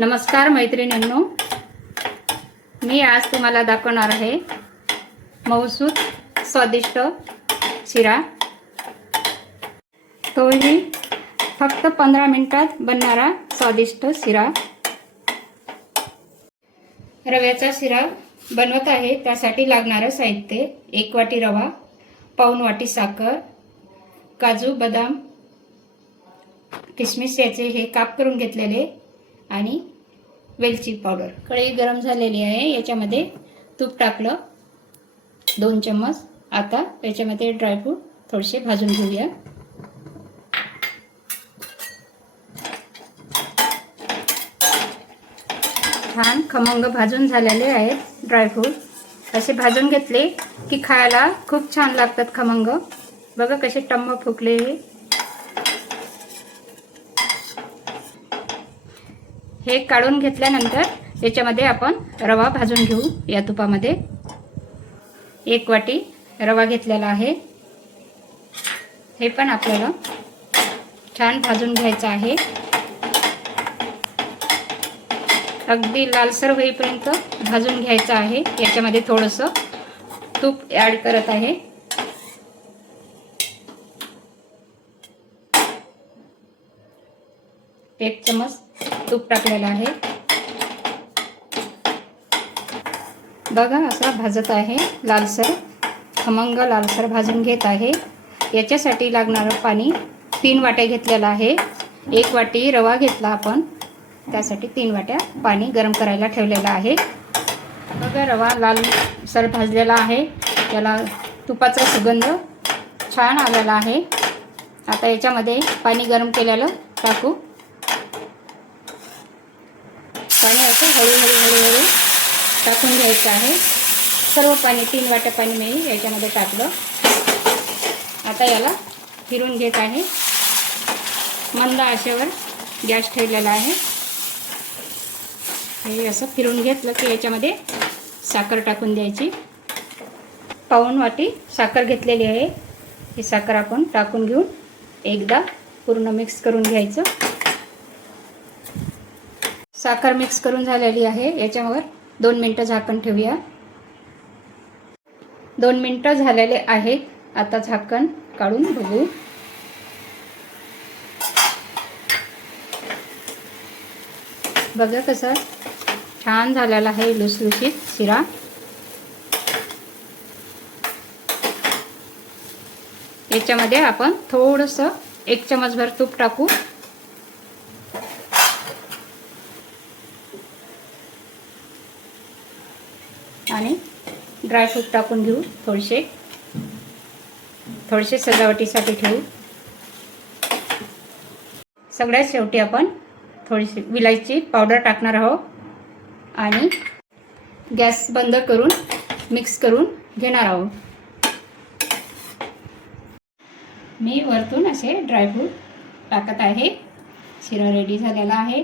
नमस्कार मैत्रिणींनो, मी आज तुम्हाला दाखवणार आहे मऊसूत स्वादिष्ट शिरा। तोही फक्त 15 मिनिटात बनणारा स्वादिष्ट शिरा। रव्याचा शिरा बनवत आहे, त्यासाठी लागणारे साहित्य: 1 वाटी रवा, पाऊण वाटी साखर, काजू बदाम किशमिश याचे हे काप करून घेतलेले आणि वेलची पावडर। कढई गरम झालेली आहे, याच्यामध्ये तूप टाकलं 2 चम्मच। आता याच्यामध्ये ड्रायफ्रूट थोडेसे भाजून घेऊया। छान खमंग भाजून झालेले आहेत ड्रायफ्रूट। असे भाजून घेतले की खायला खूप छान लागतात खमंग। बघा कसे टम्म फुगले। हे काढून घेतल्यानंतर याच्यामध्ये आपण रवा भाजून घेऊ। या तुपामध्ये 1 वाटी रवा घेतलेला आहे, हे पण आपल्याला छान भाजून घ्यायचं आहे। अगदी लालसर होईपर्यंत भाजून घ्यायचं आहे। याच्यामध्ये थोडंसं तूप ॲड करत आहे। एक चम्मच तूप टाकलेलं आहे। बघा असं भाजत आहे, लालसर खमंग लालसर भाजून घेत आहे। याच्यासाठी लागणारं पाणी 3 वाट्या घेतलेलं आहे। 1 वाटी रवा घेतला आपण, त्यासाठी 3 वाट्या पाणी गरम करायला ठेवलेलं आहे। बघा रवा लालसर भाजलेला आहे, त्याला तुपाचा सुगंध छान आलेला आहे। आता याच्यामध्ये पाणी गरम केलेलं टाकू। पाणी असं हळूहळू टाकून घ्यायचं आहे। सर्व पाणी 3 वाट्या पाणी मी याच्यामध्ये टाकलं। आता याला फिरून घेत आहे। मंद आचेवर गॅस ठेवलेला आहे। हे असं फिरून घेतलं की याच्यामध्ये साखर टाकून द्यायची। पाऊण वाटी साखर घेतलेली आहे, ही साखर आपण टाकून घेऊन एकदा पूर्ण मिक्स करून घ्यायचं। साखर मिक्स करून झालेली आहे, याच्यावर 2 मिनिटं झाकण ठेवूया। 2 मिनिटं झालेले आहेत। आता झाकण काढून बघू। बघा कसं छान झालेला आहे लुसलुशीत शिरा। याच्यामध्ये आपण थोडंसं 1 चमचभर तूप टाकू आणि ड्रायफ्रूट टाकून घेऊ। थोडेसे सजावटीसाठी ठेवू। सगळ्यात शेवटी आपण थोडीशी विलायची पावडर टाकणार आहोत आणि गॅस बंद करून मिक्स करून घेणार आहोत। मी वरतून असे ड्रायफ्रूट टाकत आहे। शिरा रेडी झालेला आहे।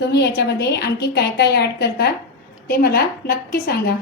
तुम्ही याच्यामध्ये आणखी काय काय ॲड करता ते मला नक्की सांगा।